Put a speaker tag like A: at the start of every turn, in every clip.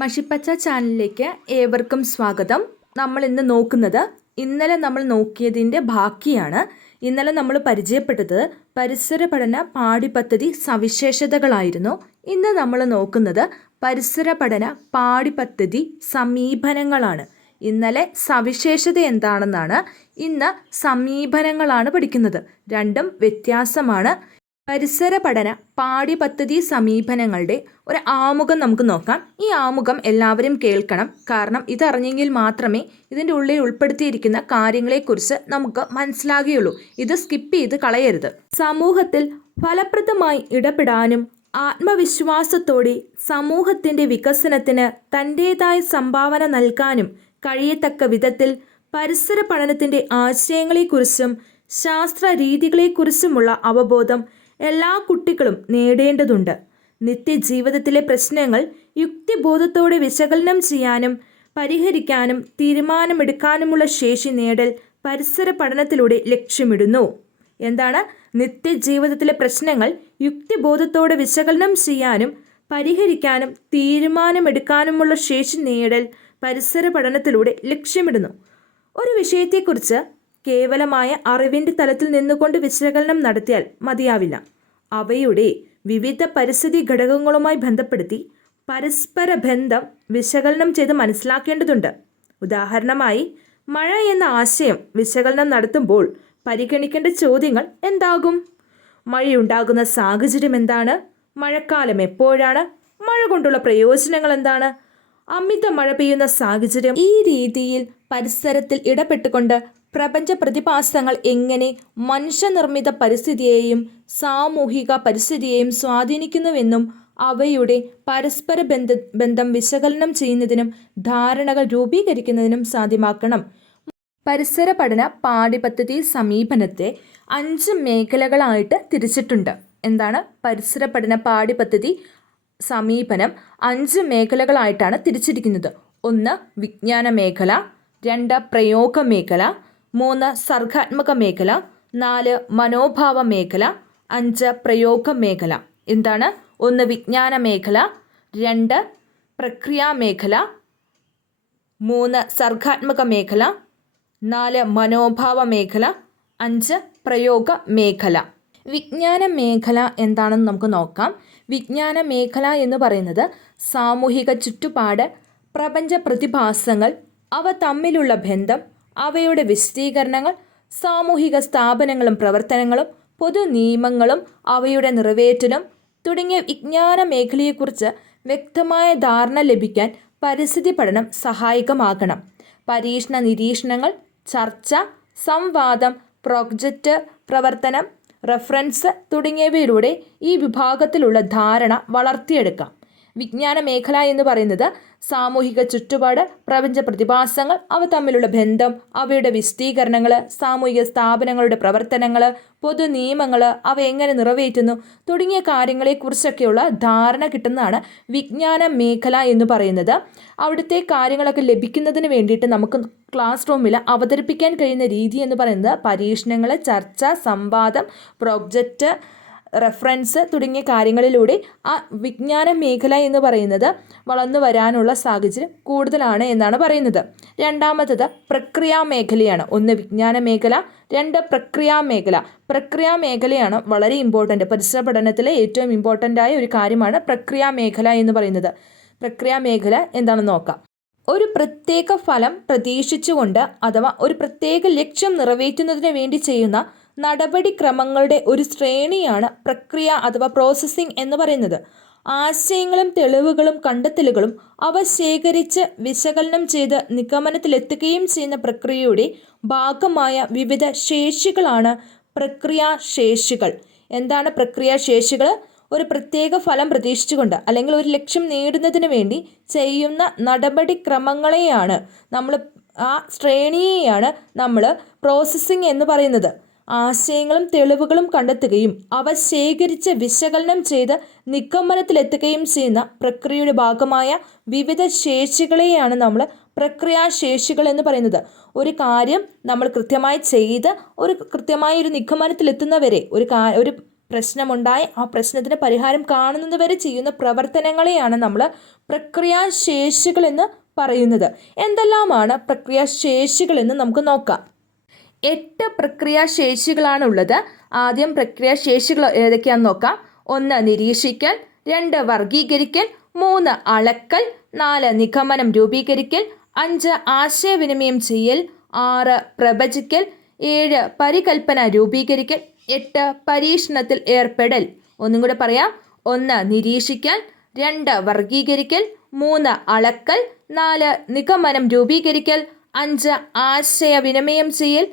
A: മഷിപ്പച്ച ചാനലിലേക്ക് ഏവർക്കും സ്വാഗതം. നമ്മൾ ഇന്ന് നോക്കുന്നത് ഇന്നലെ നമ്മൾ നോക്കിയതിന്റെ ബാക്കിയാണ്. ഇന്നലെ നമ്മൾ പരിചയപ്പെട്ടത് പരിസര പഠന പാഠ്യപദ്ധതി സവിശേഷതകളായിരുന്നു. ഇന്ന് നമ്മൾ നോക്കുന്നത് പരിസര പഠന പാഠ്യപദ്ധതി സമീപനങ്ങളാണ്. ഇന്നലെ സവിശേഷത എന്താണെന്നാണ് ഇന്ന് സമീപനങ്ങളാണ് പഠിക്കുന്നത്. രണ്ടും വ്യത്യാസമാണ്. പരിസര പഠന പാഠ്യപദ്ധതി സമീപനങ്ങളുടെ ഒരു ആമുഖം നമുക്ക് നോക്കാം. ഈ ആമുഖം എല്ലാവരും കേൾക്കണം. കാരണം ഇതറിഞ്ഞെങ്കിൽ മാത്രമേ ഇതിന്റെ ഉള്ളിൽ ഉൾപ്പെടുത്തിയിരിക്കുന്ന കാര്യങ്ങളെക്കുറിച്ച് നമുക്ക് മനസ്സിലാകുകയുള്ളൂ. ഇത് സ്കിപ്പ് ചെയ്ത് കളയരുത്. സമൂഹത്തിൽ ഫലപ്രദമായി ഇടപെടാനും ആത്മവിശ്വാസത്തോടെ സമൂഹത്തിന്റെ വികസനത്തിന് തന്റേതായ സംഭാവന നൽകാനും കഴിയത്തക്ക വിധത്തിൽ പരിസര പഠനത്തിന്റെ ആശയങ്ങളെക്കുറിച്ചും ശാസ്ത്ര രീതികളെക്കുറിച്ചുമുള്ള അവബോധം എല്ലാ കുട്ടികളും നേടേണ്ടതുണ്ട്. നിത്യജീവിതത്തിലെ പ്രശ്നങ്ങൾ യുക്തിബോധത്തോടെ വിശകലനം ചെയ്യാനും പരിഹരിക്കാനും തീരുമാനമെടുക്കാനുമുള്ള ശേഷി നേടൽ പരിസര പഠനത്തിലൂടെ ലക്ഷ്യമിടുന്നു. എന്താണ്? നിത്യജീവിതത്തിലെ പ്രശ്നങ്ങൾ യുക്തിബോധത്തോടെ വിശകലനം ചെയ്യാനും പരിഹരിക്കാനും തീരുമാനമെടുക്കാനുമുള്ള ശേഷി നേടൽ പരിസര പഠനത്തിലൂടെ ലക്ഷ്യമിടുന്നു. ഒരു വിഷയത്തെക്കുറിച്ച് കേവലമായ അറിവിന്റെ തലത്തിൽ നിന്നുകൊണ്ട് വിശകലനം നടത്തിയാൽ മതിയാവില്ല. അവയുടെ വിവിധ പരിസ്ഥിതി ഘടകങ്ങളുമായി ബന്ധപ്പെടുത്തി പരസ്പര ബന്ധം വിശകലനം ചെയ്ത് മനസ്സിലാക്കേണ്ടതുണ്ട്. ഉദാഹരണമായി മഴ എന്ന ആശയം വിശകലനം നടത്തുമ്പോൾ പരിഗണിക്കേണ്ട ചോദ്യങ്ങൾ എന്താകും? മഴയുണ്ടാകുന്ന സാഹചര്യം എന്താണ്? മഴക്കാലം എപ്പോഴാണ്? മഴ കൊണ്ടുള്ള പ്രയോജനങ്ങൾ എന്താണ്? അമിത മഴ പെയ്യുന്ന സാഹചര്യം ഈ രീതിയിൽ പരിസരത്തിൽ ഇടപെട്ടുകൊണ്ട് പ്രപഞ്ച പ്രതിഭാസങ്ങൾ എങ്ങനെ മനുഷ്യനിർമ്മിത പരിസ്ഥിതിയെയും സാമൂഹിക പരിസ്ഥിതിയെയും സ്വാധീനിക്കുന്നുവെന്നും അവയുടെ പരസ്പര ബന്ധ ബന്ധം വിശകലനം ചെയ്യുന്നതിനും ധാരണകൾ രൂപീകരിക്കുന്നതിനും സാധ്യമാക്കണം. പരിസര പഠന പാഠ്യപദ്ധതി സമീപനത്തെ അഞ്ച് മേഖലകളായിട്ട് തിരിച്ചിട്ടുണ്ട്. എന്താണ്? പരിസര പഠന പാഠ്യപദ്ധതി സമീപനം അഞ്ച് മേഖലകളായിട്ടാണ് തിരിച്ചിരിക്കുന്നത്. ഒന്ന് വിജ്ഞാന മേഖല രണ്ട് പ്രയോഗ മേഖല മൂന്ന് സർഗാത്മക മേഖല നാല് മനോഭാവ മേഖല അഞ്ച് പ്രയോഗ മേഖല. എന്താണ്? ഒന്ന് വിജ്ഞാന മേഖല രണ്ട് പ്രക്രിയാ മേഖല മൂന്ന് സർഗാത്മക മേഖല നാല് മനോഭാവ മേഖല അഞ്ച് പ്രയോഗ മേഖല. വിജ്ഞാന മേഖല എന്താണെന്ന് നമുക്ക് നോക്കാം. വിജ്ഞാന മേഖല എന്ന് പറയുന്നത് സാമൂഹിക ചുറ്റുപാട് പ്രപഞ്ച പ്രതിഭാസങ്ങൾ അവ തമ്മിലുള്ള ബന്ധം അവയുടെ വിശദീകരണങ്ങൾ സാമൂഹിക സ്ഥാപനങ്ങളും പ്രവർത്തനങ്ങളും പൊതു നിയമങ്ങളും അവയുടെ നിറവേറ്റലും തുടങ്ങിയ വിജ്ഞാന മേഖലയെക്കുറിച്ച് വ്യക്തമായ ധാരണ ലഭിക്കാൻ പരിസ്ഥിതി പഠനം സഹായകമാകണം. പരീക്ഷണ നിരീക്ഷണങ്ങൾ ചർച്ച സംവാദം പ്രോജക്റ്റ് പ്രവർത്തനം റഫറൻസ് തുടങ്ങിയവയിലൂടെ ഈ വിഭാഗത്തിലുള്ള ധാരണ വളർത്തിയെടുക്കാം. വിജ്ഞാന മേഖല എന്ന് പറയുന്നത് സാമൂഹിക ചുറ്റുപാട് പ്രപഞ്ച പ്രതിഭാസങ്ങൾ അവ തമ്മിലുള്ള ബന്ധം അവയുടെ വിശദീകരണങ്ങൾ സാമൂഹിക സ്ഥാപനങ്ങളുടെ പ്രവർത്തനങ്ങൾ പൊതു നിയമങ്ങൾ അവ എങ്ങനെ നിറവേറ്റുന്നു തുടങ്ങിയ കാര്യങ്ങളെക്കുറിച്ചൊക്കെയുള്ള ധാരണ കിട്ടുന്നതാണ് വിജ്ഞാന മേഖല എന്ന് പറയുന്നത്. അവിടുത്തെ കാര്യങ്ങളൊക്കെ ലഭിക്കുന്നതിന് വേണ്ടിയിട്ട് നമുക്ക് ക്ലാസ് റൂമിൽ അവതരിപ്പിക്കാൻ കഴിയുന്ന രീതി എന്ന് പറയുന്നത് പരീക്ഷണങ്ങൾ ചർച്ച സംവാദം പ്രൊജക്റ്റ് റെഫറൻസ് തുടങ്ങിയ കാര്യങ്ങളിലൂടെ ആ വിജ്ഞാന മേഖല എന്ന് പറയുന്നത് വളർന്നു വരാനുള്ള സാഹചര്യം കൂടുതലാണ് എന്നാണ് പറയുന്നത്. രണ്ടാമത്തത് പ്രക്രിയാ മേഖലയാണ്. ഒന്ന് വിജ്ഞാന മേഖല രണ്ട് പ്രക്രിയാ മേഖല. പ്രക്രിയാ മേഖലയാണ് വളരെ ഇമ്പോർട്ടന്റ് പരിസര പഠനത്തിലെ ഏറ്റവും ഇമ്പോർട്ടന്റ് ആയ ഒരു കാര്യമാണ് പ്രക്രിയാ മേഖല എന്ന് പറയുന്നത്. പ്രക്രിയാ മേഖല എന്താണെന്ന് നോക്കാം. ഒരു പ്രത്യേക ഫലം പ്രതീക്ഷിച്ചുകൊണ്ട് അഥവാ ഒരു പ്രത്യേക ലക്ഷ്യം നിറവേറ്റുന്നതിന് വേണ്ടി ചെയ്യുന്ന നടപടിക്രമങ്ങളുടെ ഒരു ശ്രേണിയാണ് പ്രക്രിയ അഥവാ പ്രോസസ്സിംഗ് എന്ന് പറയുന്നത്. ആശയങ്ങളും തെളിവുകളും കണ്ടെത്തലുകളും അവ ശേഖരിച്ച് വിശകലനം ചെയ്ത് നിഗമനത്തിലെത്തുകയും ചെയ്യുന്ന പ്രക്രിയയുടെ ഭാഗമായ വിവിധ ശേഷികളാണ് പ്രക്രിയാശേഷികൾ. എന്താണ് പ്രക്രിയാശേഷികൾ? ഒരു പ്രത്യേക ഫലം പ്രതീക്ഷിച്ചുകൊണ്ട് അല്ലെങ്കിൽ ഒരു ലക്ഷ്യം നേടുന്നതിന് വേണ്ടി ചെയ്യുന്ന നടപടിക്രമങ്ങളെയാണ് നമ്മൾ ആ ശ്രേണിയെയാണ് നമ്മൾ പ്രോസസ്സിംഗ് എന്ന് പറയുന്നത്. ആശയങ്ങളും തെളിവുകളും കണ്ടെത്തുകയും അവ ശേഖരിച്ച് വിശകലനം ചെയ്ത് നിഗമനത്തിലെത്തുകയും ചെയ്യുന്ന പ്രക്രിയയുടെ ഭാഗമായ വിവിധ ശേഷികളെയാണ് നമ്മൾ പ്രക്രിയാശേഷികൾ എന്ന് പറയുന്നത്. ഒരു കാര്യം നമ്മൾ കൃത്യമായി ചെയ്ത് ഒരു കൃത്യമായ ഒരു നിഗമനത്തിലെത്തുന്നവരെ ഒരു കാ ഒരു പ്രശ്നമുണ്ടായി ആ പ്രശ്നത്തിന് പരിഹാരം കാണുന്നതുവരെ ചെയ്യുന്ന പ്രവർത്തനങ്ങളെയാണ് നമ്മൾ പ്രക്രിയാശേഷികൾ എന്ന് പറയുന്നത്. എന്തെല്ലാമാണ് പ്രക്രിയാശേഷികൾ എന്ന് നമുക്ക് നോക്കാം. എട്ട് പ്രക്രിയാശേഷികളാണ് ഉള്ളത് ആദ്യം പ്രക്രിയാശേഷികൾ ഏതൊക്കെയാണെന്ന് നോക്കാം. ഒന്ന് നിരീക്ഷിക്കൽ. രണ്ട് വർഗീകരിക്കൽ മൂന്ന് അളക്കൽ. നാല് നിഗമനം രൂപീകരിക്കൽ. അഞ്ച് ആശയവിനിമയം ചെയ്യൽ. ആറ് പ്രവചിക്കൽ. ഏഴ് പരികൽപ്പന രൂപീകരിക്കൽ. എട്ട് പരീക്ഷണത്തിൽ ഏർപ്പെടൽ. ഒന്നും കൂടെ പറയാം. ഒന്ന് നിരീക്ഷിക്കൽ. രണ്ട് വർഗീകരിക്കൽ മൂന്ന് അളക്കൽ. നാല് നിഗമനം രൂപീകരിക്കൽ. അഞ്ച് ആശയവിനിമയം ചെയ്യൽ.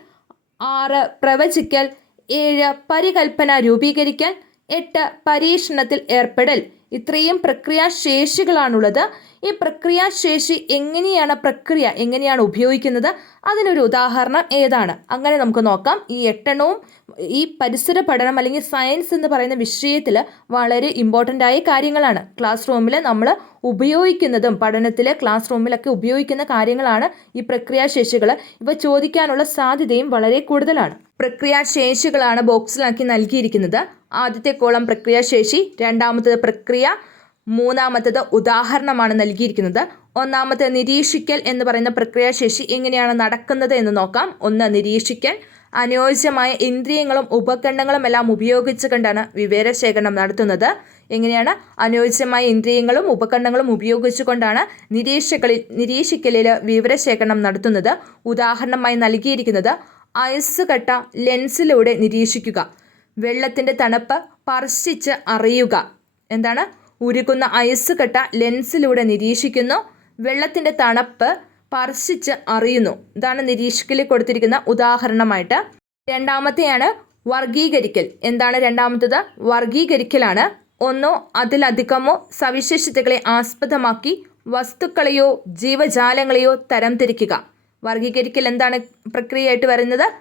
A: ആറ് പ്രവചിക്കൽ ഏഴ് പരികൽപ്പന രൂപീകരിക്കൽ എട്ട് പരീക്ഷണത്തിൽ ഏർപ്പെടൽ. ഇത്രയും പ്രക്രിയാശേഷികളാണുള്ളത്. ഈ പ്രക്രിയാശേഷി എങ്ങനെയാണ് പ്രക്രിയ എങ്ങനെയാണ് ഉപയോഗിക്കുന്നത്? അതിനൊരു ഉദാഹരണം ഏതാണ്? അങ്ങനെ നമുക്ക് നോക്കാം. ഈ എട്ടെണ്ണവും ഈ പരിസര പഠനം അല്ലെങ്കിൽ സയൻസ് എന്ന് പറയുന്ന വിഷയത്തിൽ വളരെ ഇമ്പോർട്ടന്റ് ആയ കാര്യങ്ങളാണ്. ക്ലാസ് റൂമിൽ നമ്മൾ ഉപയോഗിക്കുന്നതും പഠനത്തിൽ ക്ലാസ് റൂമിലൊക്കെ ഉപയോഗിക്കുന്ന കാര്യങ്ങളാണ് ഈ പ്രക്രിയാശേഷികൾ ഇവ ചോദിക്കാനുള്ള സാധ്യതയും വളരെ കൂടുതലാണ്. പ്രക്രിയാശേഷികളാണ് ബോക്സിലാക്കി നൽകിയിരിക്കുന്നത്. ആദ്യത്തെ കോളം പ്രക്രിയ ശേഷി രണ്ടാമത്തത് പ്രക്രിയ മൂന്നാമത്തത് ഉദാഹരണമാണ് നൽകിയിരിക്കുന്നത്. ഒന്നാമത്തെ നിരീക്ഷിക്കൽ എന്ന് പറയുന്ന പ്രക്രിയ ശേഷി എങ്ങനെയാണ് നടക്കുന്നത് എന്ന് നോക്കാം. ഒന്ന് നിരീക്ഷിക്കൽ. അനുയോജ്യമായ ഇന്ദ്രിയങ്ങളും ഉപകരണങ്ങളും എല്ലാം ഉപയോഗിച്ച് കണ്ടാണ് വിവരശേഖരണം നടത്തുന്നത്. എങ്ങനെയാണ്? അനുയോജ്യമായ ഇന്ദ്രിയങ്ങളും ഉപകരണങ്ങളും ഉപയോഗിച്ചുകൊണ്ടാണ് നിരീക്ഷകളിൽ നിരീക്ഷിക്കലിൽ വിവരശേഖരണം നടത്തുന്നത്. ഉദാഹരണമായി നൽകിയിരിക്കുന്നത് ഐസ് കട്ട ലെൻസിലൂടെ നിരീക്ഷിക്കുക. വെള്ളത്തിന്റെ തണുപ്പ് സ്പർശിച്ച് അറിയുക. എന്താണ്? ഉരുകുന്ന ഐസ് കട്ട ലെൻസിലൂടെ നിരീക്ഷിക്കുന്നു. വെള്ളത്തിന്റെ തണുപ്പ് സ്പർശിച്ച് അറിയുന്നു. ഇതാണ് നിരീക്ഷിക്കലിൽ കൊടുത്തിരിക്കുന്ന ഉദാഹരണമായിട്ട്. രണ്ടാമത്തെയാണ് വർഗീകരിക്കൽ എന്താണ് രണ്ടാമത്തത്? വർഗീകരിക്കലാണ് ഒന്നോ അതിലധികമോ സവിശേഷതകളെ ആസ്പദമാക്കി വസ്തുക്കളെയോ ജീവജാലങ്ങളെയോ തരംതിരിക്കുക. വർഗീകരിക്കൽ എന്താണ് പ്രക്രിയയായിട്ട് വരുന്നത്?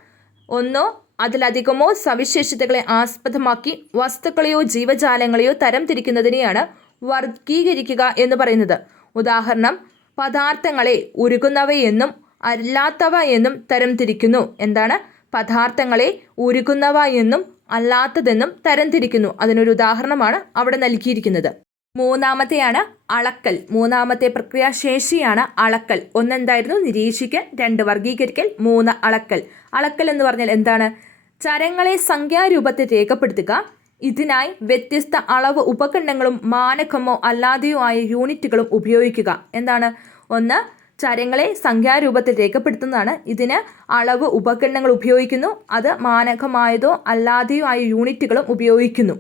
A: ഒന്നോ അതിലധികമോ സവിശേഷതകളെ ആസ്പദമാക്കി വസ്തുക്കളെയോ ജീവജാലങ്ങളെയോ തരംതിരിക്കുന്നതിനെയാണ് വർഗീകരിക്കുക എന്ന് പറയുന്നത്. ഉദാഹരണം പദാർത്ഥങ്ങളെ ഉരുകുന്നവയെന്നും അല്ലാത്തവ എന്നും തരംതിരിക്കുന്നു എന്താണ്? പദാർത്ഥങ്ങളെ ഉരുകുന്നവ എന്നും അല്ലാത്തതെന്നും തരംതിരിക്കുന്നു അതിനൊരു ഉദാഹരണമാണ് അവിടെ നൽകിയിരിക്കുന്നത്. മൂന്നാമത്തെയാണ് അളക്കൽ. മൂന്നാമത്തെ പ്രക്രിയാശേഷിയാണ് അളക്കൽ. ഒന്നെന്തായിരുന്നു? നിരീക്ഷിക്കൽ രണ്ട് വർഗീകരിക്കൽ മൂന്ന് അളക്കൽ. അളക്കൽ എന്ന് പറഞ്ഞാൽ എന്താണ്? ചരങ്ങളെ സംഖ്യാരൂപത്തിൽ രേഖപ്പെടുത്തുക. ഇതിനായി വ്യത്യസ്ത അളവ് ഉപകരണങ്ങളും മാനകമോ അല്ലാതെയോ ആയ യൂണിറ്റുകളും ഉപയോഗിക്കുക. എന്താണ്? ഒന്ന് ചരങ്ങളെ സംഖ്യാരൂപത്തിൽ രേഖപ്പെടുത്തുന്നതാണ്. ഇതിന് അളവ് ഉപകരണങ്ങൾ ഉപയോഗിക്കുന്നു. അത് മാനകമായതോ അല്ലാതെയോ ആയ യൂണിറ്റുകളും ഉപയോഗിക്കുന്നു.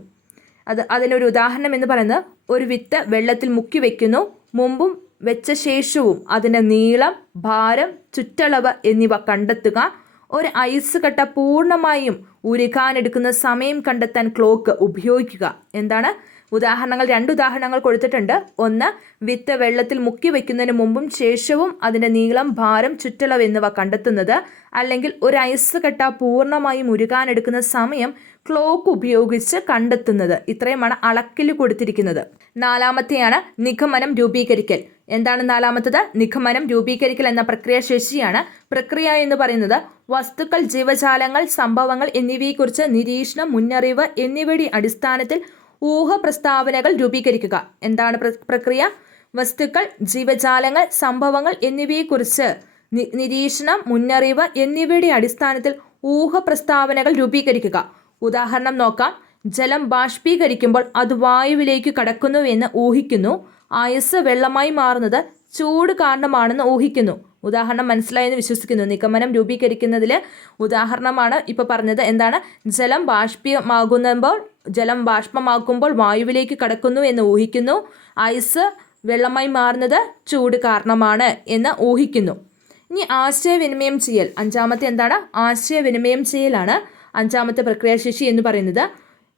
A: അത് അതിനൊരു ഉദാഹരണം എന്ന് പറയുന്നത് ഒരു വിത്ത് വെള്ളത്തിൽ മുക്കി വയ്ക്കുന്നു മുമ്പും വെച്ച ശേഷവും അതിന്റെ നീളം ഭാരം ചുറ്റളവ് എന്നിവ കണ്ടെത്തുക. ഒരു ഐസ് കട്ട പൂർണമായും ഉരുകാനെടുക്കുന്ന സമയം കണ്ടെത്താൻ ക്ലോക്ക് ഉപയോഗിക്കുക. എന്താണ്? ഉദാഹരണങ്ങൾ രണ്ട് ഉദാഹരണങ്ങൾ കൊടുത്തിട്ടുണ്ട്. ഒന്ന് വിത്ത് വെള്ളത്തിൽ മുക്കി വയ്ക്കുന്നതിന് മുമ്പും ശേഷവും അതിന്റെ നീളം ഭാരം ചുറ്റളവ് എന്നിവ കണ്ടെത്തുന്നത്. അല്ലെങ്കിൽ ഒരു ഐസ് കട്ട പൂർണമായും ഉരുകാനെടുക്കുന്ന സമയം ക്ലോക്ക് ഉപയോഗിച്ച് കണ്ടെത്തുന്നത്. ഇത്രയുമാണ് അളക്കിൽ കൊടുത്തിരിക്കുന്നത്. നാലാമത്തെയാണ് നിഗമനം രൂപീകരിക്കൽ. എന്താണ് നാലാമത്തത്? നിഗമനം രൂപീകരിക്കൽ എന്ന പ്രക്രിയ ശേഷിയാണ് പ്രക്രിയ എന്ന് പറയുന്നത് വസ്തുക്കൾ ജീവജാലങ്ങൾ സംഭവങ്ങൾ എന്നിവയെക്കുറിച്ച് നിരീക്ഷണം മുന്നറിവ് എന്നിവയുടെ അടിസ്ഥാനത്തിൽ ഊഹ പ്രസ്താവനകൾ രൂപീകരിക്കുക. എന്താണ് പ്രക്രിയ? വസ്തുക്കൾ ജീവജാലങ്ങൾ സംഭവങ്ങൾ എന്നിവയെക്കുറിച്ച് നിരീക്ഷണം മുന്നറിവ് എന്നിവയുടെ അടിസ്ഥാനത്തിൽ ഊഹ പ്രസ്താവനകൾ രൂപീകരിക്കുക. ഉദാഹരണം നോക്കാം. ജലം ബാഷ്പീകരിക്കുമ്പോൾ അത് വായുവിലേക്ക് കടക്കുന്നു എന്ന് ഊഹിക്കുന്നു. ആയസ് വെള്ളമായി മാറുന്നത് ചൂട് കാരണമാണെന്ന് ഊഹിക്കുന്നു. ഉദാഹരണം മനസ്സിലായെന്ന് വിശ്വസിക്കുന്നു. നിഗമനം രൂപീകരിക്കുന്നതിൽ ഉദാഹരണമാണ് ഇപ്പോൾ പറഞ്ഞത്. എന്താണ്? ജലം ബാഷ്പീയമാകുമ്പോൾ ജലം ബാഷ്പമാക്കുമ്പോൾ വായുവിലേക്ക് കടക്കുന്നു എന്ന് ഊഹിക്കുന്നു. ഐസ് വെള്ളമായി മാറുന്നത് ചൂട് കാരണമാണ് എന്ന് ഊഹിക്കുന്നു. ഇനി ആശയവിനിമയം ചെയ്യൽ. അഞ്ചാമത്തെ എന്താണ്? ആശയവിനിമയം ചെയ്യലാണ്. അഞ്ചാമത്തെ പ്രക്രിയാശേഷി എന്ന് പറയുന്നത്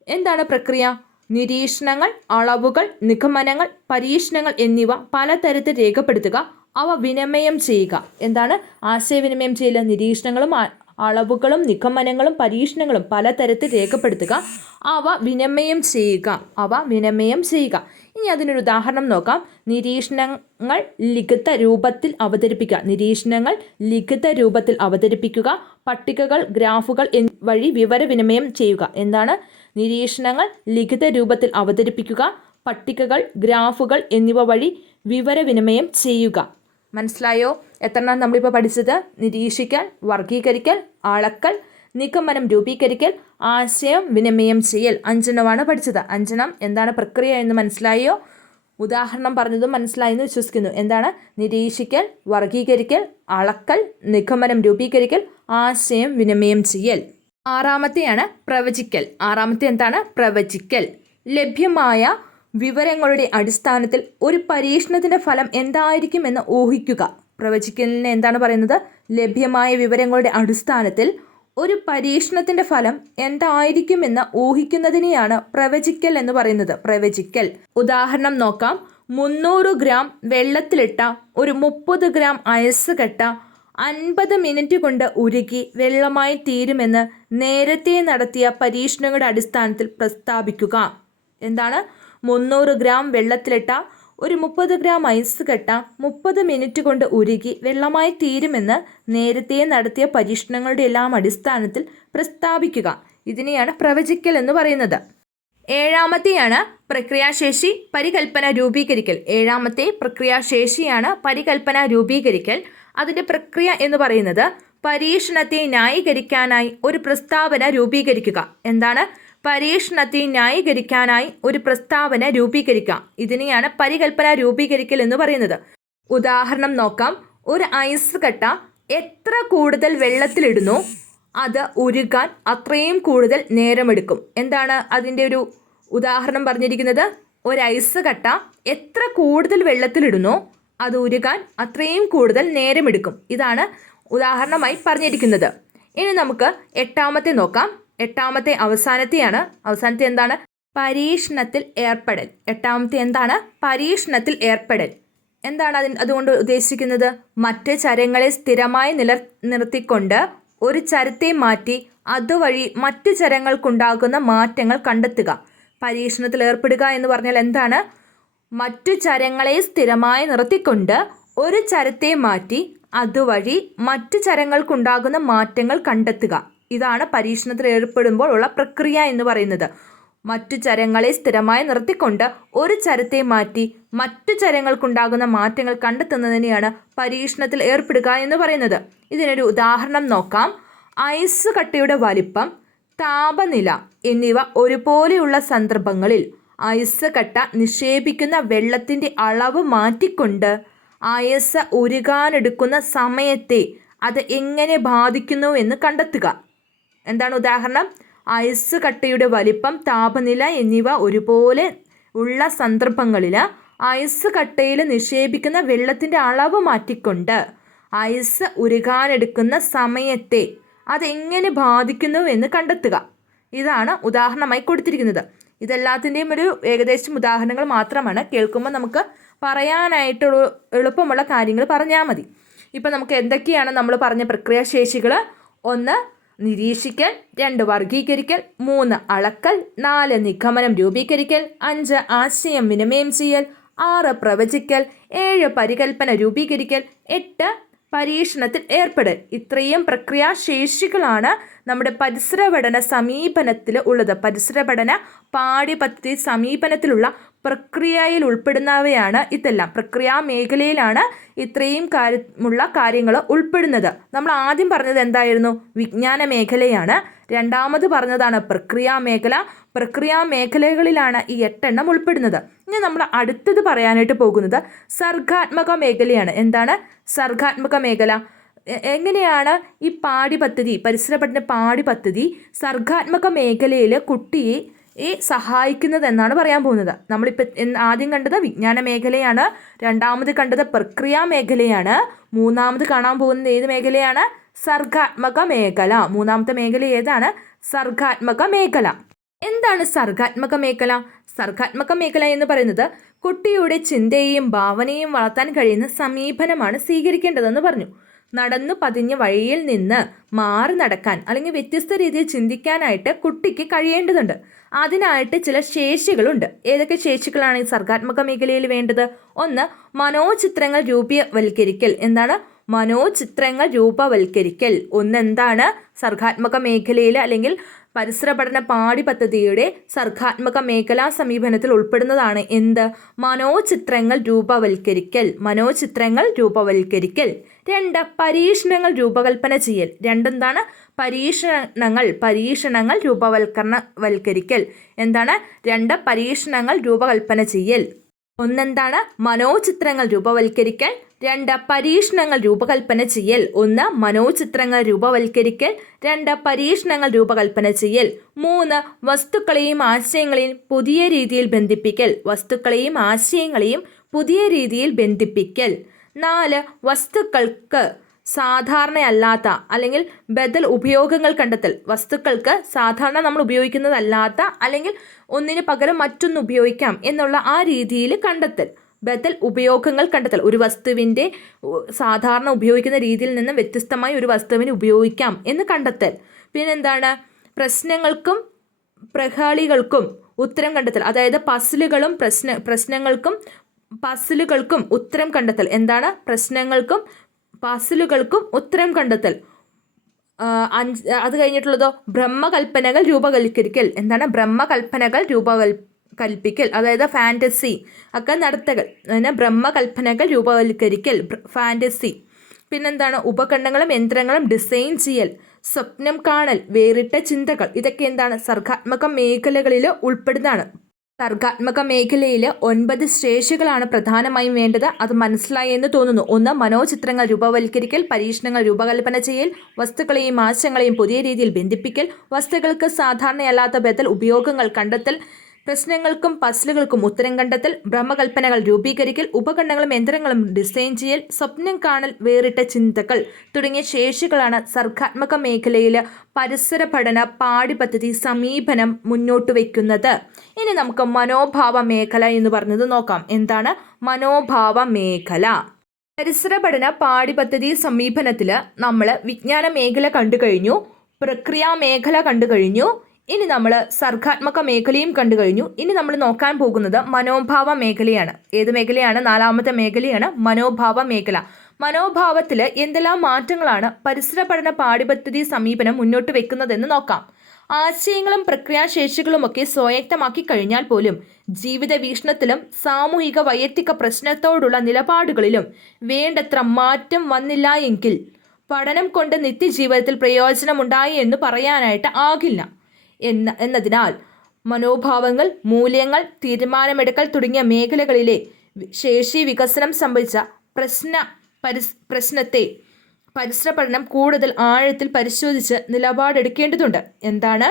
A: എന്താണ് പ്രക്രിയ? നിരീക്ഷണങ്ങൾ അളവുകൾ നിഗമനങ്ങൾ പരീക്ഷണങ്ങൾ എന്നിവ പലതരത്തിൽ രേഖപ്പെടുത്തുക അവ വിനിമയം ചെയ്യുക. എന്താണ്? ആശയവിനിമയം ചെയ്യൽ നിരീക്ഷണങ്ങളും അളവുകളും നിഗമനങ്ങളും പരീക്ഷണങ്ങളും പലതരത്തിൽ രേഖപ്പെടുത്തുക. അവ വിനിമയം ചെയ്യുക. അവ വിനിമയം ചെയ്യുക. ഇനി അതിനൊരു ഉദാഹരണം നോക്കാം. നിരീക്ഷണങ്ങൾ ലിഖിത രൂപത്തിൽ അവതരിപ്പിക്കുക. നിരീക്ഷണങ്ങൾ ലിഖിത രൂപത്തിൽ അവതരിപ്പിക്കുക. പട്ടികകൾ ഗ്രാഫുകൾ വഴി വിവരവിനിമയം ചെയ്യുക. എന്താണ്? നിരീക്ഷണങ്ങൾ ലിഖിത രൂപത്തിൽ അവതരിപ്പിക്കുക. പട്ടികകൾ ഗ്രാഫുകൾ എന്നിവ വഴി വിവരവിനിമയം ചെയ്യുക. മനസ്സിലായോ? എത്രണ്ണം നമ്മളിപ്പോൾ പഠിച്ചത്? നിരീക്ഷിക്കൽ വർഗീകരിക്കൽ അളക്കൽ നിഗമനം രൂപീകരിക്കൽ ആശയം വിനിമയം ചെയ്യൽ. അഞ്ചെണ്ണമാണ് പഠിച്ചത്. അഞ്ചെണ്ണം എന്താണ് പ്രക്രിയ എന്ന് മനസ്സിലായോ? ഉദാഹരണം പറഞ്ഞതും മനസ്സിലായെന്ന് വിശ്വസിക്കുന്നു. എന്താണ്? നിരീക്ഷിക്കൽ വർഗീകരിക്കൽ അളക്കൽ നിഗമനം രൂപീകരിക്കൽ ആശയം വിനിമയം ചെയ്യൽ. ആറാമത്തെയാണ് പ്രവചിക്കൽ. ആറാമത്തെ എന്താണ്? പ്രവചിക്കൽ. ലഭ്യമായ വിവരങ്ങളുടെ അടിസ്ഥാനത്തിൽ ഒരു പരീക്ഷണത്തിന്റെ ഫലം എന്തായിരിക്കുമെന്ന് ഊഹിക്കുക. പ്രവചിക്കലിന് എന്താണ് പറയുന്നത്? ലഭ്യമായ വിവരങ്ങളുടെ അടിസ്ഥാനത്തിൽ ഒരു പരീക്ഷണത്തിന്റെ ഫലം എന്തായിരിക്കുമെന്ന് ഊഹിക്കുന്നതിനെയാണ് പ്രവചിക്കൽ എന്ന് പറയുന്നത്. പ്രവചിക്കൽ. ഉദാഹരണം നോക്കാം. മുന്നൂറ് ഗ്രാം വെള്ളത്തിലിട്ട ഒരു മുപ്പത് ഗ്രാം അയസ് കെട്ട അൻപത് മിനിറ്റ് കൊണ്ട് ഉരുകി വെള്ളമായി തീരുമെന്ന് നേരത്തെ നടത്തിയ പരീക്ഷണങ്ങളുടെ അടിസ്ഥാനത്തിൽ പ്രസ്താവിക്കുക. എന്താണ്? മുന്നൂറ് ഗ്രാം വെള്ളത്തിലിട്ട ഒരു മുപ്പത് ഗ്രാം ഐസ് കെട്ട മുപ്പത് മിനിറ്റ് കൊണ്ട് ഉരുകി വെള്ളമായി തീരുമെന്ന് നേരത്തെ നടത്തിയ പരീക്ഷണങ്ങളുടെ എല്ലാം അടിസ്ഥാനത്തിൽ പ്രസ്താവിക്കുക. ഇതിനെയാണ് പ്രവചിക്കൽ എന്ന് പറയുന്നത്. ഏഴാമത്തെയാണ് പ്രക്രിയാശേഷി പരികൽപ്പന രൂപീകരിക്കൽ. ഏഴാമത്തെ പ്രക്രിയാശേഷിയാണ് പരികൽപ്പന രൂപീകരിക്കൽ. അതിന്റെ പ്രക്രിയ എന്ന് പറയുന്നത് പരീക്ഷണത്തെ ന്യായീകരിക്കാനായി ഒരു പ്രസ്താവന രൂപീകരിക്കുക. എന്താണ്? പരീക്ഷണത്തെ ന്യായീകരിക്കാനായി ഒരു പ്രസ്താവന രൂപീകരിക്കാം. ഇതിനെയാണ് പരികൽപ്പന രൂപീകരിക്കൽ എന്ന് പറയുന്നത്. ഉദാഹരണം നോക്കാം. ഒരു ഐസ് കട്ട എത്ര കൂടുതൽ വെള്ളത്തിലിടുന്നു? അത് ഉരുകാൻ അത്രയും കൂടുതൽ നേരമെടുക്കും. എന്താണ് അതിന്റെ ഒരു ഉദാഹരണം പറഞ്ഞിരിക്കുന്നത്? ഒരു ഐസ് കട്ട എത്ര കൂടുതൽ വെള്ളത്തിലിടുന്നു? അത് ഉരുകാൻ അത്രയും കൂടുതൽ നേരമെടുക്കും. ഇതാണ് ഉദാഹരണമായി പറഞ്ഞിരിക്കുന്നത്. ഇനി നമുക്ക് എട്ടാമത്തെ നോക്കാം. എട്ടാമത്തെ അവസാനത്തെയാണ്. അവസാനത്തെ എന്താണ്? പരീക്ഷണത്തിൽ ഏർപ്പെടൽ. എട്ടാമത്തെ എന്താണ്? പരീക്ഷണത്തിൽ ഏർപ്പെടൽ. എന്താണ് അതിന് അതുകൊണ്ട് ഉദ്ദേശിക്കുന്നത്? മറ്റ് ചരങ്ങളെ സ്ഥിരമായി നില നിർത്തിക്കൊണ്ട് ഒരു ചരത്തെ മാറ്റി അതുവഴി മറ്റു ചരങ്ങൾക്കുണ്ടാകുന്ന മാറ്റങ്ങൾ കണ്ടെത്തുക. പരീക്ഷണത്തിൽ ഏർപ്പെടുക എന്ന് പറഞ്ഞാൽ എന്താണ്? മറ്റു ചരങ്ങളെ സ്ഥിരമായി നിർത്തിക്കൊണ്ട് ഒരു ചരത്തെ മാറ്റി അതുവഴി മറ്റു ചരങ്ങൾക്കുണ്ടാകുന്ന മാറ്റങ്ങൾ കണ്ടെത്തുക. ഇതാണ് പരീക്ഷണത്തിൽ ഏർപ്പെടുമ്പോൾ ഉള്ള പ്രക്രിയ എന്ന് പറയുന്നത്. മറ്റു ചരങ്ങളെ സ്ഥിരമായി നിർത്തിക്കൊണ്ട് ഒരു ചരത്തെ മാറ്റി മറ്റു ചരങ്ങൾക്കുണ്ടാകുന്ന മാറ്റങ്ങൾ കണ്ടെത്തുന്നതിനെയാണ് പരീക്ഷണത്തിൽ ഏർപ്പെടുക എന്ന് പറയുന്നത്. ഇതിനൊരു ഉദാഹരണം നോക്കാം. ഐസ് കട്ടയുടെ വലിപ്പം താപനില എന്നിവ ഒരുപോലെയുള്ള സന്ദർഭങ്ങളിൽ ഐസ് കട്ട നിക്ഷേപിക്കുന്ന വെള്ളത്തിന്റെ അളവ് മാറ്റിക്കൊണ്ട് ഐസ് ഉരുകാനെടുക്കുന്ന സമയത്തെ അത് എങ്ങനെ ബാധിക്കുന്നു എന്ന് കണ്ടെത്തുക. എന്താണ് ഉദാഹരണം? ഐസ് കട്ടയുടെ വലിപ്പം താപനില എന്നിവ ഒരുപോലെ ഉള്ള സന്ദർഭങ്ങളിൽ ഐസ് കട്ടയിൽ നിക്ഷേപിക്കുന്ന വെള്ളത്തിന്റെ അളവ് മാറ്റിക്കൊണ്ട് ഐസ് ഉരുകാനെടുക്കുന്ന സമയത്തെ അതെങ്ങനെ ബാധിക്കുന്നു എന്ന് കണ്ടെത്തുക. ഇതാണ് ഉദാഹരണമായി കൊടുത്തിരിക്കുന്നത്. ഇതെല്ലാത്തിന്റെയും ഒരു ഏകദേശം ഉദാഹരണങ്ങൾ മാത്രമാണ്. കേൾക്കുമ്പോൾ നമുക്ക് പറയാനായിട്ട് എളുപ്പമുള്ള കാര്യങ്ങൾ പറഞ്ഞാൽ മതി. ഇപ്പം നമുക്ക് എന്തൊക്കെയാണ് നമ്മൾ പറഞ്ഞ പ്രക്രിയാശേഷികൾ ഒന്ന് നിരീക്ഷിക്കൽ രണ്ട് വർഗീകരിക്കൽ മൂന്ന് അളക്കൽ നാല് നിഗമനം രൂപീകരിക്കൽ അഞ്ച് ആശയം വിനിമയം ചെയ്യൽ ആറ് പ്രവചിക്കൽ ഏഴ് പരികൽപ്പന രൂപീകരിക്കൽ എട്ട് പരീക്ഷണത്തിൽ ഏർപ്പെടൽ. ഇത്രയും പ്രക്രിയാശേഷികളാണ് നമ്മുടെ പരിസര പഠന സമീപനത്തിൽ ഉള്ളത്. പരിസര പഠന പാഠ്യപദ്ധതി സമീപനത്തിലുള്ള പ്രക്രിയയിൽ ഉൾപ്പെടുന്നവയാണ് ഇതെല്ലാം. പ്രക്രിയാ മേഖലയിലാണ് ഇത്രയും കാര്യമുള്ള കാര്യങ്ങൾ ഉൾപ്പെടുന്നത്. നമ്മൾ ആദ്യം പറഞ്ഞത് എന്തായിരുന്നു? വിജ്ഞാന മേഖലയാണ്. രണ്ടാമത് പറഞ്ഞതാണ് പ്രക്രിയാ മേഖല. പ്രക്രിയാ മേഖലകളിലാണ് ഈ എട്ടെണ്ണം ഉൾപ്പെടുന്നത്. ഇനി നമ്മൾ അടുത്തത് പറയാനായിട്ട് പോകുന്നത് സർഗാത്മക മേഖലയാണ്. എന്താണ്? സർഗാത്മക മേഖല. എങ്ങനെയാണ് ഈ പാഠ്യപദ്ധതി പരിസര പഠന പാഠ്യപദ്ധതി സർഗാത്മക മേഖലയിൽ കുട്ടിയെ ഈ സഹായിക്കുന്നത് എന്നാണ് പറയാൻ പോകുന്നത്. നമ്മളിപ്പോൾ ആദ്യം കണ്ടത് വിജ്ഞാന മേഖലയാണ് രണ്ടാമത് കണ്ടത് പ്രക്രിയ മേഖലയാണ് മൂന്നാമത് കാണാൻ പോകുന്നത് ഏത് മേഖലയാണ്? സർഗാത്മക മേഖല. മൂന്നാമത്തെ മേഖല ഏതാണ്? സർഗാത്മക മേഖല. എന്താണ് സർഗാത്മക മേഖല? സർഗാത്മക മേഖല എന്ന് പറയുന്നത് കുട്ടിയുടെ ചിന്തയെയും ഭാവനയും വളർത്താൻ കഴിയുന്ന സമീപനമാണ് സ്വീകരിക്കേണ്ടതെന്ന് പറഞ്ഞു. നടന്നു പതിഞ്ഞ വഴിയിൽ നിന്ന് മാറി നടക്കാൻ അല്ലെങ്കിൽ വ്യത്യസ്ത രീതിയിൽ ചിന്തിക്കാനായിട്ട് കുട്ടിക്ക് കഴിയേണ്ടതുണ്ട്. അതിനായിട്ട് ചില ശേഷികളുണ്ട്. ഏതൊക്കെ ശേഷികളാണ് ഈ സർഗാത്മക മേഖലയിൽ വേണ്ടത്? ഒന്ന് മനോചിത്രങ്ങൾ രൂപവൽക്കരിക്കൽ. എന്താണ്? മനോചിത്രങ്ങൾ രൂപവൽക്കരിക്കൽ. ഒന്ന് എന്താണ് സർഗാത്മക മേഖലയിൽ അല്ലെങ്കിൽ പരിസര പഠന പാഠ്യ പദ്ധതിയുടെ സർഗാത്മക മേഖലാ സമീപനത്തിൽ ഉൾപ്പെടുന്നതാണ്. എന്ത്? മനോചിത്രങ്ങൾ രൂപവൽക്കരിക്കൽ. മനോചിത്രങ്ങൾ രൂപവൽക്കരിക്കൽ. രണ്ട് പരീക്ഷണങ്ങൾ രൂപകൽപ്പന ചെയ്യൽ. രണ്ടെന്താണ്? പരീക്ഷണങ്ങൾ പരീക്ഷണങ്ങൾ രൂപവൽക്കരണ വൽക്കരിക്കൽ. എന്താണ്? രണ്ട് പരീക്ഷണങ്ങൾ രൂപകൽപ്പന ചെയ്യൽ. ഒന്നെന്താണ്? മനോചിത്രങ്ങൾ രൂപവൽക്കരിക്കൽ. രണ്ട് പരീക്ഷണങ്ങൾ രൂപകൽപ്പന ചെയ്യൽ. ഒന്ന് മനോചിത്രങ്ങൾ രൂപവൽക്കരിക്കൽ. രണ്ട് പരീക്ഷണങ്ങൾ രൂപകൽപ്പന ചെയ്യൽ. മൂന്ന് വസ്തുക്കളെയും ആശയങ്ങളെയും പുതിയ രീതിയിൽ ബന്ധിപ്പിക്കൽ. വസ്തുക്കളെയും ആശയങ്ങളെയും പുതിയ രീതിയിൽ ബന്ധിപ്പിക്കൽ. നാല് വസ്തുക്കൾക്ക് സാധാരണയല്ലാത്ത അല്ലെങ്കിൽ ബദൽ ഉപയോഗങ്ങൾ കണ്ടെത്തൽ. വസ്തുക്കൾക്ക് സാധാരണ നമ്മൾ ഉപയോഗിക്കുന്നതല്ലാത്ത അല്ലെങ്കിൽ ഒന്നിന് പകരം മറ്റൊന്ന് ഉപയോഗിക്കാം എന്നുള്ള ആ രീതിയിൽ കണ്ടെത്തൽ. ബദൽ ഉപയോഗങ്ങൾ കണ്ടെത്തൽ. ഒരു വസ്തുവിന്റെ സാധാരണ ഉപയോഗിക്കുന്ന രീതിയിൽ നിന്ന് വ്യത്യസ്തമായി ഒരു വസ്തുവിന് ഉപയോഗിക്കാം എന്ന് കണ്ടെത്തൽ. പിന്നെന്താണ്? പ്രശ്നങ്ങൾക്കും പ്രഹാളികൾക്കും ഉത്തരം കണ്ടെത്തൽ. അതായത് പസിലുകളും പ്രശ്ന പ്രശ്നങ്ങൾക്കും പസിലുകൾക്കും ഉത്തരം കണ്ടെത്തൽ. എന്താണ്? പ്രശ്നങ്ങൾക്കും പസിലുകൾക്കും ഉത്തരം കണ്ടെത്തൽ. അഞ്ച് അത് കഴിഞ്ഞിട്ടുള്ളതോ? ബ്രഹ്മകൽപ്പനകൾ രൂപകൽക്കരിക്കൽ എന്താണ്? ബ്രഹ്മകൽപ്പനകൾ രൂപകൽ കൽപ്പിക്കൽ അതായത് ഫാന്റസി ഒക്കെ നടത്തകൾ അതിനെ ബ്രഹ്മകൽപ്പനകൾ രൂപവൽക്കരിക്കൽ. ഫാന്റസി പിന്നെന്താണ്? ഉപകരണങ്ങളും യന്ത്രങ്ങളും ഡിസൈൻ ചെയ്യൽ. സ്വപ്നം കാണൽ. വേറിട്ട ചിന്തകൾ. ഇതൊക്കെ എന്താണ്? സർഗാത്മക മേഖലകളിൽ ഉൾപ്പെടുന്നതാണ്. സർഗാത്മക മേഖലയിൽ ഒൻപത് ശേഷികളാണ് പ്രധാനമായും വേണ്ടത്. അത് മനസ്സിലായി എന്ന് തോന്നുന്നു. ഒന്ന് മനോചിത്രങ്ങൾ രൂപവൽക്കരിക്കൽ പരീക്ഷണങ്ങൾ രൂപകൽപ്പന ചെയ്യൽ വസ്തുക്കളെയും ആശയങ്ങളെയും പുതിയ രീതിയിൽ ബന്ധിപ്പിക്കൽ വസ്തുക്കൾക്ക് സാധാരണയല്ലാത്ത ബദൽ ഉപയോഗങ്ങൾ കണ്ടെത്തൽ പ്രശ്നങ്ങൾക്കും പസിലുകൾക്കും ഉത്തരം കണ്ടെത്തൽ ബ്രഹ്മകൽപ്പനകൾ രൂപീകരിക്കൽ ഉപകരണങ്ങളും യന്ത്രങ്ങളും ഡിസൈൻ ചെയ്യൽ സ്വപ്നം കാണൽ വേറിട്ട ചിന്തകൾ തുടങ്ങിയ ശേഷികളാണ് സർഗാത്മക മേഖലയിൽ പരിസര പഠന പാഠ്യപദ്ധതി സമീപനം മുന്നോട്ട് വയ്ക്കുന്നത്. ഇനി നമുക്ക് മനോഭാവ മേഖല എന്ന് പറഞ്ഞത് നോക്കാം. എന്താണ്? മനോഭാവ മേഖല. പരിസര പഠന പാഠ്യപദ്ധതി സമീപനത്തിൽ നമ്മൾ വിജ്ഞാന മേഖല കണ്ടു കഴിഞ്ഞു പ്രക്രിയാ മേഖല കണ്ടു കഴിഞ്ഞു ഇനി നമ്മൾ സർഗാത്മക മേഖലയും കണ്ടു കഴിഞ്ഞു. ഇനി നമ്മൾ നോക്കാൻ പോകുന്നത് മനോഭാവ മേഖലയാണ്. ഏത് മേഖലയാണ്? നാലാമത്തെ മേഖലയാണ് മനോഭാവ മേഖല. മനോഭാവത്തിൽ എന്തെല്ലാം മാറ്റങ്ങളാണ് പരിസര പഠന പാഠ്യപദ്ധതി സമീപനം മുന്നോട്ട് വെക്കുന്നതെന്ന് നോക്കാം. ആശയങ്ങളും പ്രക്രിയാശേഷികളുമൊക്കെ സ്വായത്തമാക്കി കഴിഞ്ഞാൽ പോലും ജീവിത വീക്ഷണത്തിലും സാമൂഹിക വൈയക്തിക പ്രശ്നത്തോടുള്ള നിലപാടുകളിലും വേണ്ടത്ര മാറ്റം വന്നില്ല എങ്കിൽ പഠനം കൊണ്ട് നിത്യജീവിതത്തിൽ പ്രയോജനമുണ്ടായി എന്ന് പറയാനായിട്ട് ആകില്ല. എന്ന എന്നതിനാൽ മനോഭാവങ്ങൾ മൂല്യങ്ങൾ തീരുമാനമെടുക്കൽ തുടങ്ങിയ മേഖലകളിലെ ശേഷി വികസനം സംബന്ധിച്ച പ്രശ്ന പരിസ് പ്രശ്നത്തെ പരിസര പഠനം കൂടുതൽ ആഴത്തിൽ പരിശോധിച്ച് നിലപാടെടുക്കേണ്ടതുണ്ട്. എന്താണ്?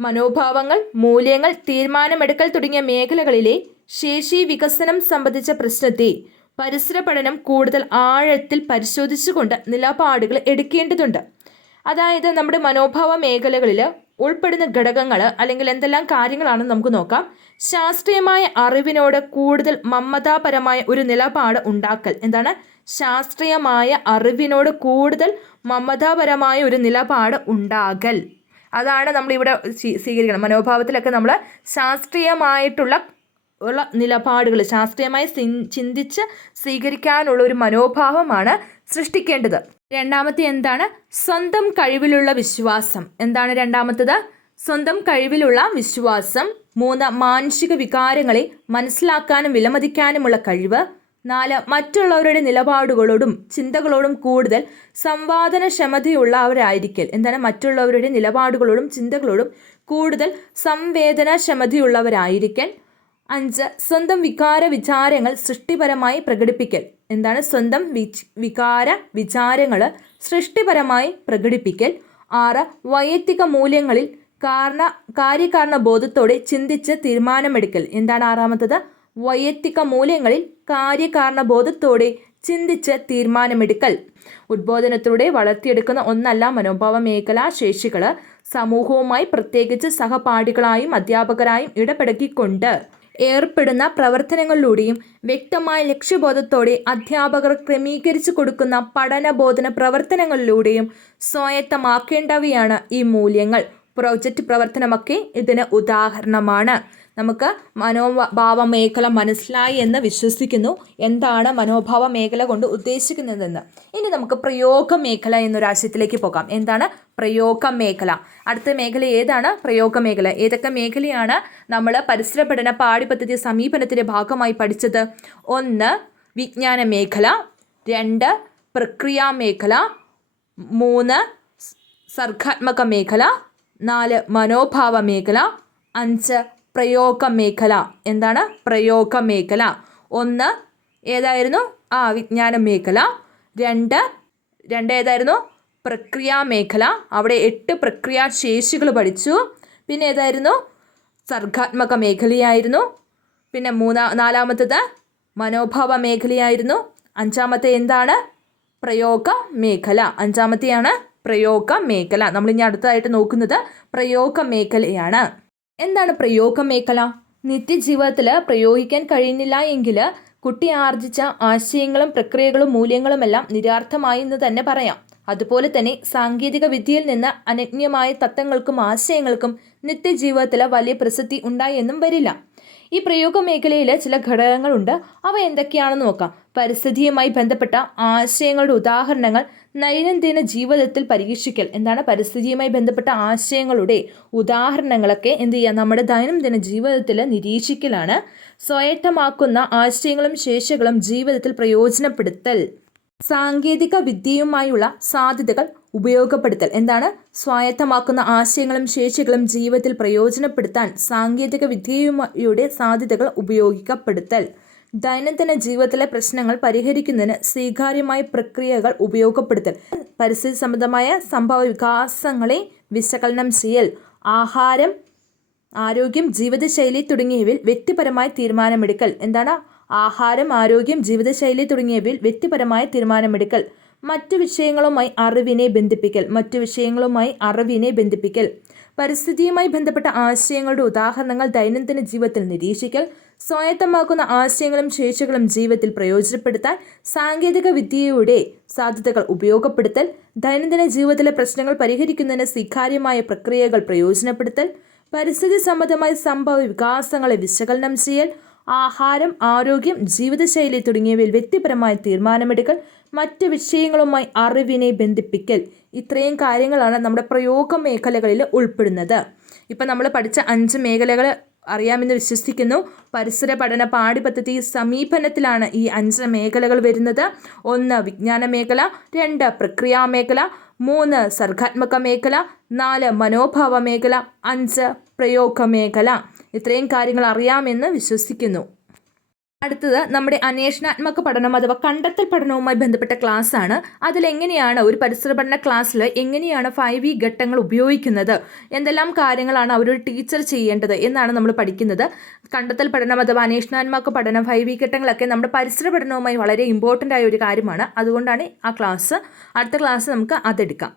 A: മനോഭാവങ്ങൾ മൂല്യങ്ങൾ തീരുമാനമെടുക്കൽ തുടങ്ങിയ മേഖലകളിലെ ശേഷി വികസനം സംബന്ധിച്ച പ്രശ്നത്തെ പരിസര പഠനം കൂടുതൽ ആഴത്തിൽ പരിശോധിച്ചുകൊണ്ട് നിലപാടുകൾ എടുക്കേണ്ടതുണ്ട്. അതായത് നമ്മുടെ മനോഭാവ മേഖലകളിൽ ഉൾപ്പെടുന്ന ഘടകങ്ങൾ അല്ലെങ്കിൽ എന്തെല്ലാം കാര്യങ്ങളാണെന്ന് നമുക്ക് നോക്കാം. ശാസ്ത്രീയമായ അറിവിനോട് കൂടുതൽ മമതാപരമായ ഒരു നിലപാട് ഉണ്ടാക്കൽ. എന്താണ്? ശാസ്ത്രീയമായ അറിവിനോട് കൂടുതൽ മമതാപരമായ ഒരു നിലപാട് ഉണ്ടാകൽ. അതാണ് നമ്മളിവിടെ സ്വീ- സ്വീകരിക്കണം. മനോഭാവത്തിലൊക്കെ നമ്മൾ ശാസ്ത്രീയമായിട്ടുള്ള ഉള്ള നിലപാടുകൾ ശാസ്ത്രീയമായി ചിന്തിച്ച് സ്വീകരിക്കാനുള്ള ഒരു മനോഭാവമാണ് സൃഷ്ടിക്കേണ്ടത്. രണ്ടാമത്തെ എന്താണ്? സ്വന്തം കഴിവിലുള്ള വിശ്വാസം. എന്താണ് രണ്ടാമത്തത്? സ്വന്തം കഴിവിലുള്ള വിശ്വാസം. മൂന്ന് മാനസിക വികാരങ്ങളെ മനസ്സിലാക്കാനും വിലമതിക്കാനുമുള്ള കഴിവ്. നാല് മറ്റുള്ളവരുടെ നിലപാടുകളോടും ചിന്തകളോടും കൂടുതൽ സംവാദനക്ഷമതയുള്ളവരായിരിക്കൽ. എന്താണ്? മറ്റുള്ളവരുടെ നിലപാടുകളോടും ചിന്തകളോടും കൂടുതൽ സംവേദനക്ഷമതയുള്ളവരായിരിക്കൽ. അഞ്ച് സ്വന്തം വികാര വിചാരങ്ങൾ സൃഷ്ടിപരമായി പ്രകടിപ്പിക്കൽ. എന്താണ് സ്വന്തം വികാര വിചാരങ്ങൾ സൃഷ്ടിപരമായി പ്രകടിപ്പിക്കൽ. ആറ് വൈയക്തിക മൂല്യങ്ങളിൽ കാരണ കാര്യകാരണ ബോധത്തോടെ ചിന്തിച്ച് തീരുമാനമെടുക്കൽ. എന്താണ് ആറാമത്തത്? വൈയക്തിക മൂല്യങ്ങളിൽ കാര്യകാരണ ബോധത്തോടെ ചിന്തിച്ച് തീരുമാനമെടുക്കൽ. ഉദ്ബോധനത്തിലൂടെ വളർത്തിയെടുക്കുന്ന ഒന്നല്ല മനോഭാവ മേഖലാ ശേഷികൾ സമൂഹവുമായി പ്രത്യേകിച്ച് സഹപാഠികളായും അധ്യാപകരായും ഇടപെടുക്കിക്കൊണ്ട് ഏർപ്പെടുന്ന പ്രവർത്തനങ്ങളിലൂടെയും വ്യക്തമായ ലക്ഷ്യബോധത്തോടെ അധ്യാപകർ ക്രമീകരിച്ചു കൊടുക്കുന്ന പഠനബോധന പ്രവർത്തനങ്ങളിലൂടെയും സ്വായത്തമാക്കേണ്ടവയാണ് ഈ മൂല്യങ്ങൾ. പ്രോജക്റ്റ് പ്രവർത്തനമൊക്കെ ഇതിന് ഉദാഹരണമാണ്. നമുക്ക് മനോഭാവ മേഖല മനസ്സിലായി എന്ന് വിശ്വസിക്കുന്നു. എന്താണ് മനോഭാവ മേഖല കൊണ്ട് ഉദ്ദേശിക്കുന്നതെന്ന്. ഇനി നമുക്ക് പ്രയോഗ മേഖല എന്നൊരാശയത്തിലേക്ക് പോകാം. എന്താണ് പ്രയോഗ മേഖല? അടുത്ത മേഖല ഏതാണ് പ്രയോഗ മേഖല? ഏതൊക്കെ മേഖലയാണ് നമ്മൾ പരിസര പഠന പാഠ്യപദ്ധതി സമീപനത്തിന്റെ ഭാഗമായി പഠിച്ചത്? ഒന്ന് വിജ്ഞാന മേഖല. രണ്ട് പ്രക്രിയാ മേഖല. മൂന്ന് സർഗാത്മക മേഖല. നാല് മനോഭാവ മേഖല. അഞ്ച് പ്രയോഗ മേഖല എന്താണ്? പ്രയോഗ മേഖല ഒന്ന് ഏതായിരുന്നു? ആ വിജ്ഞാന മേഖല രണ്ട് രണ്ട് ഏതായിരുന്നു? പ്രക്രിയാ മേഖല അവിടെ എട്ട് പ്രക്രിയാ ശേഷികൾ പഠിച്ചു. പിന്നെ ഏതായിരുന്നു? സർഗാത്മക മേഖലയായിരുന്നു പിന്നെ മൂന്നാ നാലാമത്തത് മനോഭാവ മേഖലയായിരുന്നു അഞ്ചാമത്തെ എന്താണ്? പ്രയോഗ മേഖല അഞ്ചാമത്തെയാണ് പ്രയോഗ മേഖല നമ്മൾ ഇനി അടുത്തതായിട്ട് നോക്കുന്നത് പ്രയോഗ മേഖലയാണ് എന്താണ് പ്രയോഗ മേഖല? നിത്യജീവിതത്തിൽ പ്രയോഗിക്കാൻ കഴിയുന്നില്ല എങ്കിൽ കുട്ടി ആർജിച്ച ആശയങ്ങളും പ്രക്രിയകളും മൂല്യങ്ങളുമെല്ലാം നിരാർത്ഥമായി എന്ന് തന്നെ പറയാം. അതുപോലെ തന്നെ സാങ്കേതിക വിദ്യയിൽ നിന്ന് അനന്യമായ തത്വങ്ങൾക്കും ആശയങ്ങൾക്കും നിത്യജീവിതത്തിൽ വലിയ പ്രസിദ്ധി ഉണ്ടായി എന്നും വരില്ല. ഈ പ്രയോഗ മേഖലയിൽ ചില ഘടകങ്ങളുണ്ട്. അവ എന്തൊക്കെയാണെന്ന് നോക്കാം. പരിസ്ഥിതിയുമായി ബന്ധപ്പെട്ട ആശയങ്ങളുടെ ഉദാഹരണങ്ങൾ ദൈനംദിന ജീവിതത്തിൽ പരീക്ഷിക്കൽ എന്താണ് പരിസ്ഥിതിയുമായി ബന്ധപ്പെട്ട ആശയങ്ങളുടെ ഉദാഹരണങ്ങളൊക്കെ എന്ത് ചെയ്യുക നമ്മുടെ ദൈനംദിന ജീവിതത്തിൽ നിരീക്ഷിക്കലാണ്. സ്വായത്തമാക്കുന്ന ആശയങ്ങളും ശേഷികളും ജീവിതത്തിൽ പ്രയോജനപ്പെടുത്തൽ. സാങ്കേതിക വിദ്യയുമായുള്ള സാധ്യതകൾ ഉപയോഗപ്പെടുത്തൽ. എന്താണ്? സ്വായത്തമാക്കുന്ന ആശയങ്ങളും ശേഷികളും ജീവിതത്തിൽ പ്രയോജനപ്പെടുത്താൻ സാങ്കേതിക വിദ്യയുടെ സാധ്യതകൾ ഉപയോഗിക്കപ്പെടുത്തൽ. ദൈനംദിന ജീവിതത്തിലെ പ്രശ്നങ്ങൾ പരിഹരിക്കുന്നതിന് സ്വീകാര്യമായ പ്രക്രിയകൾ ഉപയോഗപ്പെടുത്തൽ. പരിസ്ഥിതി സംബന്ധമായ സംഭവ വികാസങ്ങളെ വിശകലനം ചെയ്യൽ ആഹാരം ആരോഗ്യം ജീവിതശൈലി തുടങ്ങിയവയിൽ വ്യക്തിപരമായ തീരുമാനമെടുക്കൽ. എന്താണ്? ആഹാരം ആരോഗ്യം ജീവിതശൈലി തുടങ്ങിയവയിൽ വ്യക്തിപരമായ തീരുമാനമെടുക്കൽ. മറ്റു വിഷയങ്ങളുമായി അറിവിനെ ബന്ധിപ്പിക്കൽ മറ്റു വിഷയങ്ങളുമായി അറിവിനെ ബന്ധിപ്പിക്കൽ. പരിസ്ഥിതിയുമായി ബന്ധപ്പെട്ട ആശയങ്ങളുടെ ഉദാഹരണങ്ങൾ ദൈനംദിന ജീവിതത്തിൽ നിരീക്ഷിക്കൽ സ്വായത്തമാക്കുന്ന ആശയങ്ങളും ശേഷികളും ജീവിതത്തിൽ പ്രയോജനപ്പെടുത്താൻ സാങ്കേതിക വിദ്യയുടെ സാധ്യതകൾ ഉപയോഗപ്പെടുത്തൽ ദൈനംദിന ജീവിതത്തിലെ പ്രശ്നങ്ങൾ പരിഹരിക്കുന്നതിന് സ്വീകാര്യമായ പ്രക്രിയകൾ പ്രയോജനപ്പെടുത്തൽ പരിസ്ഥിതി സംബന്ധമായ സംഭവ വികാസങ്ങളെ വിശകലനം ചെയ്യൽ ആഹാരം ആരോഗ്യം ജീവിതശൈലി തുടങ്ങിയവയിൽ വ്യക്തിപരമായ തീരുമാനമെടുക്കൽ മറ്റ് വിഷയങ്ങളുമായി അറിവിനെ ബന്ധിപ്പിക്കൽ ഇത്രയും കാര്യങ്ങളാണ് നമ്മുടെ പ്രയോഗ മേഖലകളിൽ ഉൾപ്പെടുന്നത്. ഇപ്പം നമ്മൾ പഠിച്ച അഞ്ച് മേഖലകൾ അറിയാമെന്ന് വിശ്വസിക്കുന്നു. പരിസര പഠന പാഠ്യപദ്ധതി സമീപനത്തിലാണ് ഈ അഞ്ച് മേഖലകൾ വരുന്നത്. ഒന്ന് വിജ്ഞാന മേഖല രണ്ട് പ്രക്രിയാ മേഖല മൂന്ന് സർഗാത്മക മേഖല നാല് മനോഭാവ മേഖല അഞ്ച് പ്രയോഗ മേഖല. ഇത്രയും കാര്യങ്ങൾ അറിയാമെന്ന് വിശ്വസിക്കുന്നു. അടുത്തത് നമ്മുടെ അന്വേഷണാത്മക പഠനം അഥവാ കണ്ടെത്തൽ പഠനവുമായി ബന്ധപ്പെട്ട ക്ലാസ് ആണ്. അതിൽ എങ്ങനെയാണ് ഒരു പരിസര പഠന ക്ലാസ്സിൽ എങ്ങനെയാണ് ഫൈവ് ഇ ഘട്ടങ്ങൾ ഉപയോഗിക്കുന്നത്? എന്തെല്ലാം കാര്യങ്ങളാണ് അവരൊരു ടീച്ചർ ചെയ്യേണ്ടത് എന്നാണ് നമ്മൾ പഠിക്കുന്നത്. കണ്ടെത്തൽ പഠനം അഥവാ അന്വേഷണാത്മക പഠനം ഫൈവ് ഇ ഘട്ടങ്ങളൊക്കെ നമ്മുടെ പരിസര പഠനവുമായി വളരെ ഇമ്പോർട്ടന്റ് ആയ ഒരു കാര്യമാണ്. അതുകൊണ്ടാണ് ആ ക്ലാസ് അടുത്ത ക്ലാസ് നമുക്ക് അതെടുക്കാം.